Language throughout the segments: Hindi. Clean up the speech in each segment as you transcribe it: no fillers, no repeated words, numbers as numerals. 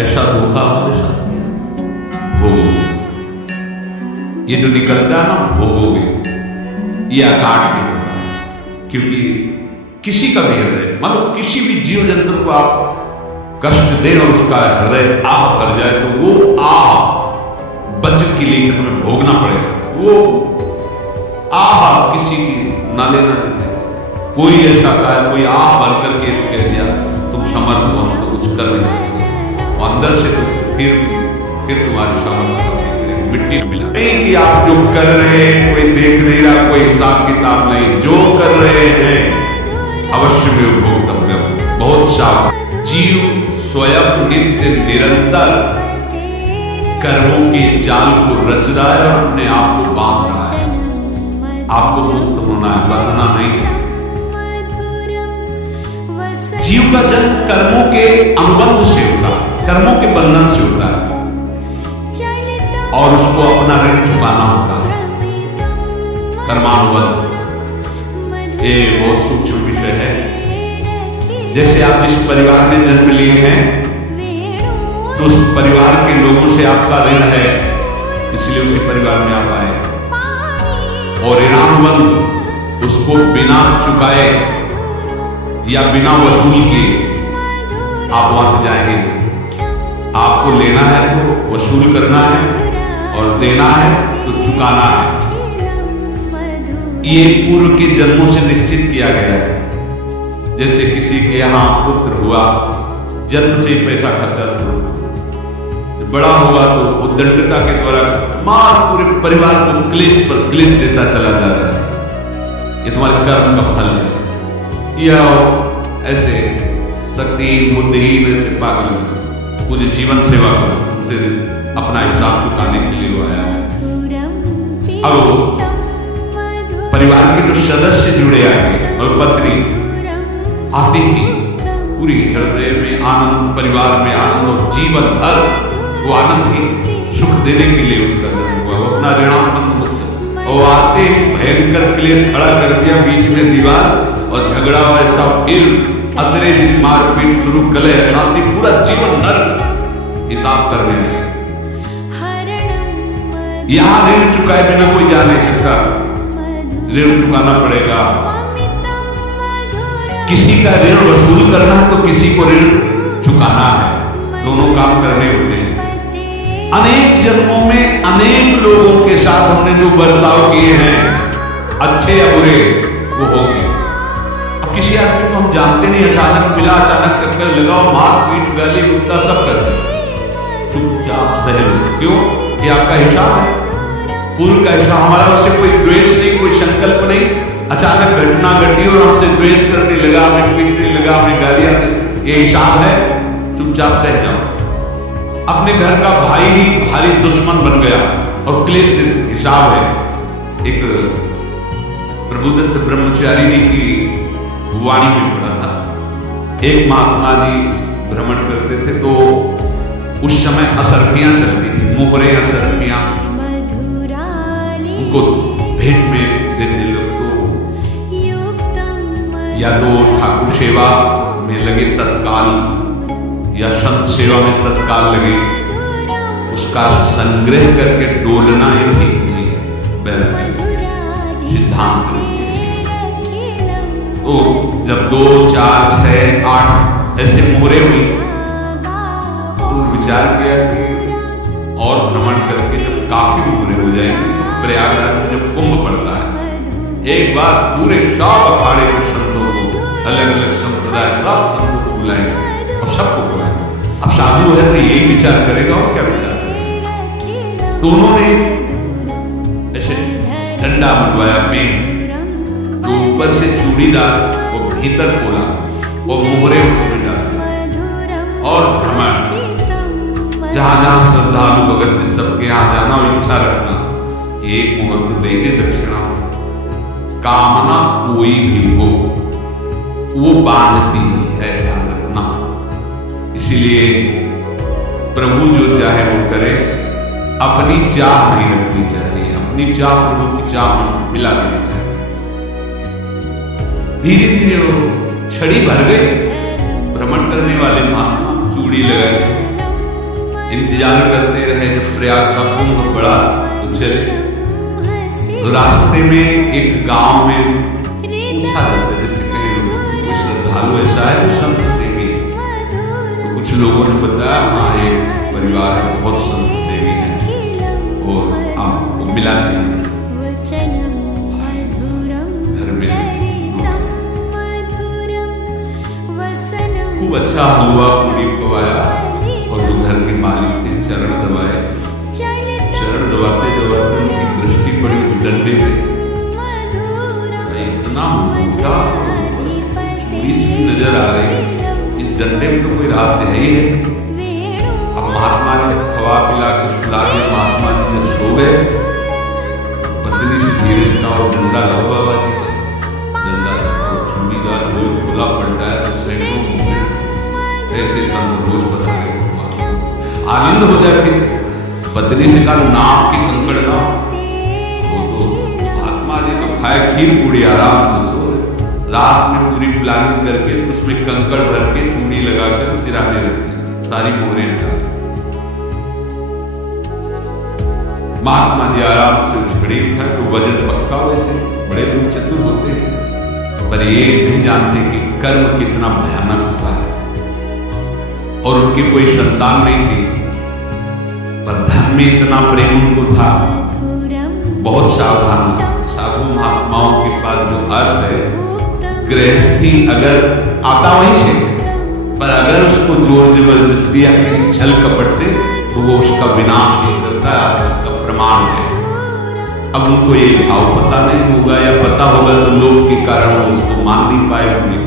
ऐसा धोखा हमारे साथ किया, भोगोगे। ये जो निकलता है ना भोगोगे, ये अकाट नहीं होता है। क्योंकि किसी का भी हृदय, मतलब किसी भी जीव जंतु को आप कष्ट दें और उसका हृदय आह भर जाए तो वो आह वज्र की लेकर तुम्हें भोगना पड़ेगा। वो आह किसी की ना लेना चाहते। कोई ऐसा कहा, कोई आह भर करके कह दिया तुम समर्थ हो, हम तो कुछ कर नहीं सकते, और अंदर से तो फिर तुम्हारी सामर्थ्य मिट्टी मिला नहीं कि आप जो कर रहे हैं कोई देख नहीं रहा, कोई हिसाब किताब नहीं, जो कर रहे हैं अवश्य में भोक्तव्य। बहुत सावधान। जीव स्वयं नित्य निरंतर कर्मों के जाल को रच रहा है और अपने आप को बांध रहा है। आपको मुक्त होना है, बंधना नहीं। जीव का जन्म कर्मों के अनुबंध से होता है, कर्मों के बंधन से होता है, और उसको अपना ऋण चुकाना होता है। कर्मानुबंध ये बहुत सूक्ष्म विषय है। जैसे आप जिस परिवार में जन्म लिए हैं तो उस परिवार के लोगों से आपका ऋण है, इसलिए उसी परिवार में आप आए, और ऋणानुबंध उसको बिना चुकाए या बिना वसूल किए आप वहां से जाएंगे नहीं। आपको लेना है तो वसूल करना है, और देना है तो चुकाना है। ये पूर्व के जन्मों से निश्चित किया गया है। जैसे किसी के यहाँ पुत्र हुआ, जन्म से ही पैसा खर्चा शुरू, बड़ा हुआ तो उद्दंडता के द्वारा मार पूरे परिवार को क्लेश पर क्लेश देता चला जा रहा है। ये तुम्हारे कर्म का फल है। या ऐसे शक्तिहीन बुद्धिहीन ऐसे पागल पूरे जीवन सेवा को उनसे अपना हिसाब चुकाने के लिए वो आया है। अब परिवार के जो सदस्य जुड़े आगे और पत्नी आते ही पूरी हृदय में आनंद, परिवार में आनंद, और जीवन भर वो आनंद ही सुख देने के लिए उसका जन्म हुआ। वो अपना ऋणानुबंध मुक्त, और आते ही भयंकर क्लेश खड़ा कर दिया बीच में दीवार, और झगड़ा ऐसा, फिर अतरे दिन मारपीट शुरू, कलह शांति, पूरा जीवन नर्क हिसाब करने आए। यहां ऋण चुकाए बिना कोई जा नहीं सकता, ऋण चुकाना पड़ेगा। किसी का ऋण वसूल करना है तो किसी को ऋण चुकाना है, दोनों काम करने होते हैं। अनेक जन्मों में अनेक लोगों के साथ हमने जो बर्ताव किए हैं, अच्छे या बुरे, वो हो गए। अब किसी आदमी को हम जानते नहीं, अचानक मिला, अचानक टक्कर लगाओ, मार पीट गाली गुस्सा सब कर सकते, चुपचाप सह लो। क्यों? ये आपका हिसाब है, पूर्व का हिसाब। हमारा उससे कोई द्वेष नहीं, कोई संकल्प नहीं। अचानक घटना घटी और हमसे द्वेष करने लगा, हमें पीटने लगा, हमें गालियां दे, ये हिसाब है, चुपचाप सह जाओ। अपने घर का भाई ही भारी दुश्मन बन गया और क्लेश हिसाब है। एक प्रभुदत्त ब्रह्मचारी जी की वाणी में पढ़ा था। एक महात्मा जी भ्रमण करते थे तो उस समय असरफियां चलती थी, मोहरे असरफियां उनको भेंट में देते लोग। या तो ठाकुर सेवा में लगे तत्काल, या संत सेवा में तत्काल लगे, उसका संग्रह करके डोलना ही ठीक नहीं है, सिद्धांत। तो जब 2, 4, 6, 8 ऐसे मोहरे हुई तो विचार किया कि और भ्रमण करके जब काफी मोहरे हो जाएंगे तो प्रयागराज में जब कुंभ पड़ता है, एक बार पूरे सब अखाड़े के संतों को, अलग अलग संप्रदाय सब संतों को बुलाएंगे और सबको बुलाएंगे। अब साधु है तो यही विचार करेगा, और क्या विचार करेगा। तो उन्होंने ऐसे डंडा बनवाया बेंत, तो ऊपर से चूड़ीदार वो भीतर खोला, वो मोहरे उसमें डाल, और भ्रमण जहां जहां श्रद्धालु भगत सबके यहाँ जाना और इच्छा रखना कि एक मुहूर्त दे दे दक्षिणा। कामना कोई भी हो वो बांधती है, ध्यान रखना। इसीलिए प्रभु जो चाहे वो करे, अपनी चाह नहीं रखनी चाहिए, अपनी चाह प्रभु की चाह में मिला देनी चाहिए। धीरे धीरे वो छड़ी भर गए, भ्रमण करने वाले महात्मा चूड़ी लगाए, इंतजार करते रहे। जब प्रयाग का कुंभ पड़ा तो चले। तो रास्ते में एक गांव में पूछा जाता है, जैसे कहीं श्रद्धालु ऐसा है जो संत सेवी है, तो कुछ लोगों ने बताया हाँ एक परिवार है बहुत संत सेवी है और आपको मिलाते हैं। घर में खूब अच्छा हलवा पूरी पवाया और जो घर के मालिक थे चरण दबाए। चरण दबाते दबाते उनकी दृष्टि पड़ी उस डंडे पे, इतना मोटा ऊपर से चूड़ी सी नजर आ रही, इस डंडे में तो कोई रहस्य है ही है। अब महात्मा ने खवा पिला के सुला दिया। महात्मा जी जब सो गए, पत्नी से धीरे से कहा और डंडा लो बाबा जी का। डंडा चूड़ीदार जो खुला पलटा है तो सैकड़ों ऐसे संत रोज बता रहे आनंद हो जाए। फिर पत्नी से कहा नाक के कंकड़ ना, वो तो महात्मा जी तो खाए खीर पूरी आराम से सो रहे। रात में पूरी प्लानिंग करके उसमें कंकड़ भर के चूड़ी लगाकर सिराने रखते, सारी मोहरें हटा। महात्मा जी आराम से झगड़े उठा तो वजन पक्का। वैसे बड़े लोग चतुर होते हैं पर ये नहीं जानते कि कर्म कितना भयानक होता है। और उनकी कोई संतान नहीं थी पर धन में इतना प्रेम उनको था, बहुत सावधान। साधु महात्माओं के पास जो अर्थ है गृहस्थी अगर आता वहीं से, पर अगर उसको जोर जबरदस्ती या किसी छल कपट से तो वो उसका विनाश ही करता है। आज तक का प्रमाण है। अब उनको ये भाव पता नहीं होगा या पता होगा तो लोग के कारण वो उसको मान नहीं पाए होंगे।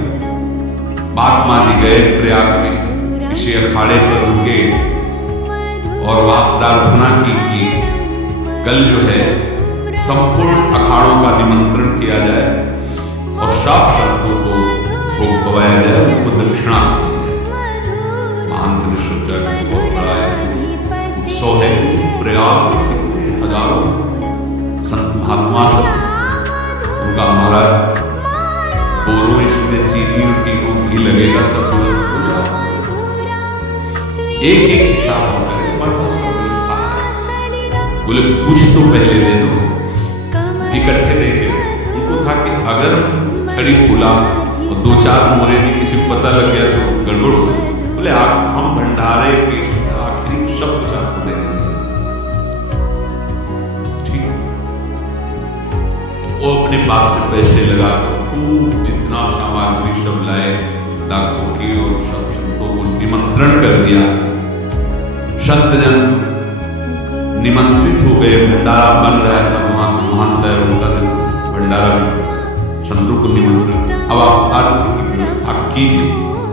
महात्मा जी गए प्रयाग में, किसी अखाड़े पर रुके और वहां प्रार्थना की कि कल जो है संपूर्ण अखाड़ों का निमंत्रण किया जाए और सब संतों को भोग पवाया जाए, उनको दक्षिणा दी जाए। महंत ने सोचा कि बहुत बड़ा उत्सव है प्रयाग में, कितने हजारों संत महात्मा सब, उनका महाराज बोरो इसमें चीनी और टीनों घी लगेगा, सब कुछ एक एक हिसाब हम करें, हमारे पास सब व्यवस्था है। बोले कुछ तो पहले दे दो, इकट्ठे देंगे। उनको था कि अगर छड़ी खोला और दो चार मोहरे दी, किसी को पता लग गया तो गड़बड़ हो सकती। बोले हम भंडारे के आखिरी सब कुछ आपको दे देंगे, ठीक है। वो अपने पास से पैसे लगाकर खूब जितना सामग्री सब लाए लाखों की और सब संतों को निमंत्रण कर दिया। संत जन निमंत्रित हो गए, भंडारा बन रहा है। तब वहां महंत है उनका भंडारा भी बन रहा है, संतों को निमंत्रण। अब आप अर्थ की व्यवस्था कीजिए,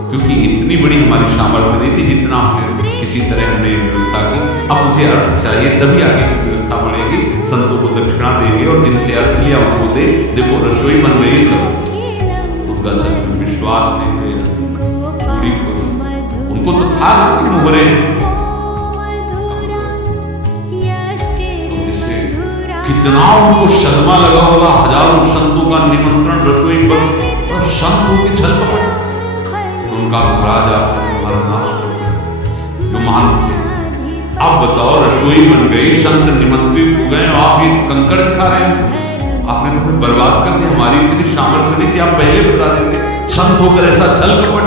क्योंकि इतनी बड़ी हमारी सामर्थ्य नहीं थी जितना हमने किसी तरह हमने व्यवस्था की। अब मुझे अर्थ चाहिए, तभी आगे की व्यवस्था बढ़ेगी। संतों को दक्षिणा देंगे और जिनसे अर्थ लिया उनको दे। देखो रसोई बन गई सब, उनका सब विश्वास नहीं रहेगा। उनको तो था ना कि मोहरे कितना उनको सदमा लगा होगा। हजारों संतों का निमंत्रण रसोई पर और संत होके छल कपट, तो उनका महाराज आपने तुम्हारा नाश कर दिया जो महंत थे। अब बताओ रसोई बन गई, संत निमंत्रित हो गए, आप ये कंकड़ दिखा रहे हैं। आपने तो बर्बाद कर दिया। हमारी इतनी सामर्थ्य नहीं थी, आप पहले बता देते। संत होकर ऐसा छल कपट।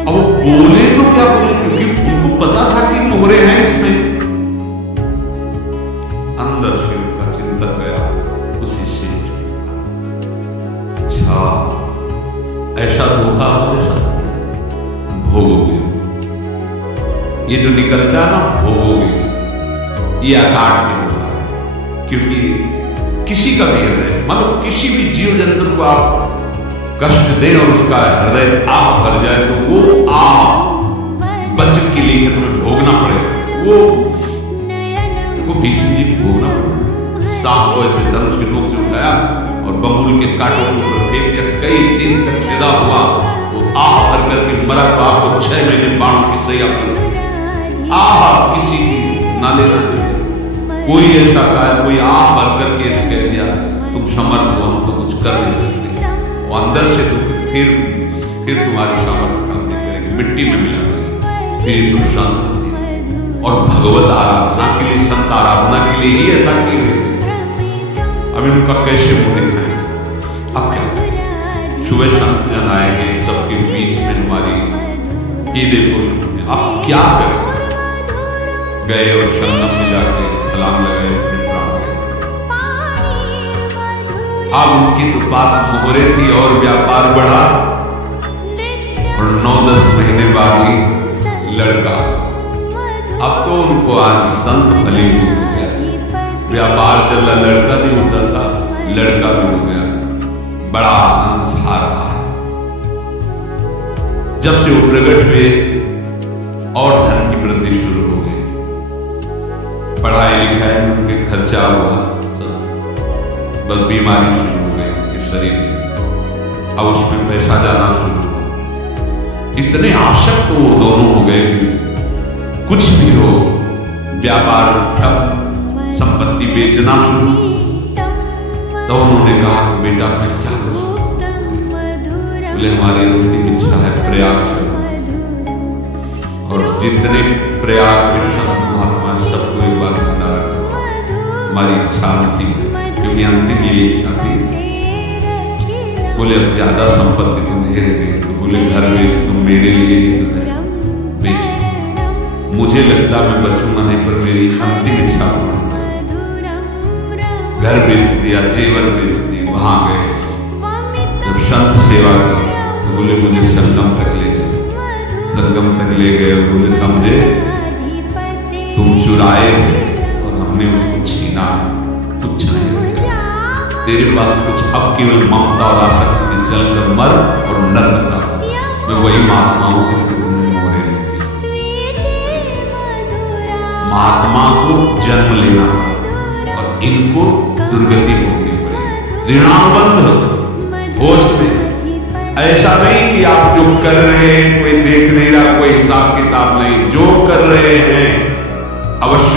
अब वो बोले तो क्या बोले, क्योंकि उनको पता था कि मोहरे हैं इसमें। अंदर से उनका चिंतन गया उसी से, अच्छा ऐसा धोखा हमारे साथ किया, भोगोगे। ये जो निकलता है ना भोगोगे, ये आकाट नहीं होता है। क्योंकि किसी का भी हृदय, मतलब किसी भी जीव जंतु को आप कष्ट दें और उसका हृदय आह भर जाए तो वो आह बचत के लिए तुम्हें भोगना पड़ेगा। वो देखो भीष्म जी को भोगना पड़ेगा। सांप को ऐसे धनुष के नोक से उठाया और बबूल के कांटों के ऊपर फेंक दिया। कई दिन तक छेदा हुआ, वो आह भर करके मरा। तो आपको 6 महीने बाणों की सही आप करो। आह किसी की ना लेना चाहिए। कोई ऐसा कहा, कोई आह भर करके कह दिया तुम समर्थ हो, हम तो कुछ कर नहीं सकते। वो अंदर से तो फिर तुम्हारी सामर्थ्य काम नहीं करेगी, मिट्टी में मिला देगी। फिर तो शांत और भगवत आराधना के लिए, संत आराधना के लिए ही ऐसा किए हुए थे। अब इनका कैसे मुंह दिखाएं? अब क्या करें? सुबह संत जन आएंगे, सबके बीच में हमारी ये देखो इन्होंने, अब क्या करें? गए और संगम में जाके छलांग लगाए, अपने प्राण दे। अब उनके तो पास मोहरे थी और व्यापार बढ़ा, और 9-10 महीने बाद ही लड़का। अब तो उनको आज संत फलीभूत हो गया, व्यापार चल रहा, लड़का नहीं होता था, लड़का भी हो गया, बड़ा आनंद छा रहा है। जब से वो प्रकट हुए और धन की वृद्धि शुरू हो गई, पढ़ाई लिखाई में उनके खर्चा हुआ, बस बीमारी शुरू हो गई उनके शरीर में, अब उसमें पैसा जाना शुरू हुआ। इतने आसक्त वो दोनों हो गए कि कुछ भी हो, व्यापार ठप, संपत्ति बेचना शुरू। तो उन्होंने कहा कि बेटा मैं क्या कर सकता हूं? बोले हमारी अंतिम इच्छा है प्रयाग चलना, और जितने प्रयाग में संत महात्मा सबको एक बार भंडारा करो, हमारी इच्छा अंतिम है, क्योंकि अंतिम ये इच्छा थी। बोले अब ज्यादा संपत्ति तो नहीं रह गई, तो बोले घर बेच, तुम मेरे लिए ही तो है, बेच। मुझे लगता मैं बचूंगा नहीं, पर मेरी अंतिम इच्छा पूर्ण हो। घर बेच दिया, जेवर बेच दी, वहां गए, जब संत सेवा की तो बोले मुझे संगम तक ले चले। संगम तक ले गए और बोले समझे तुम चुराए थे और हमने उसको छीना, कुछ नहीं रहा तेरे पास कुछ, अब केवल ममता और आसक्ति में जलकर मर और नर्क प्राप्त। मैं वही महात्मा हूं जिसके तुमने मोहरे ली। महात्मा को जन्म लेना पड़ा और इनको दुर्गति भोगनी पड़ी। ऋणानुबंध होश में, ऐसा नहीं कि आप जो कर रहे हैं कोई देख नहीं रहा, कोई हिसाब किताब नहीं, जो कर रहे हैं अवश्य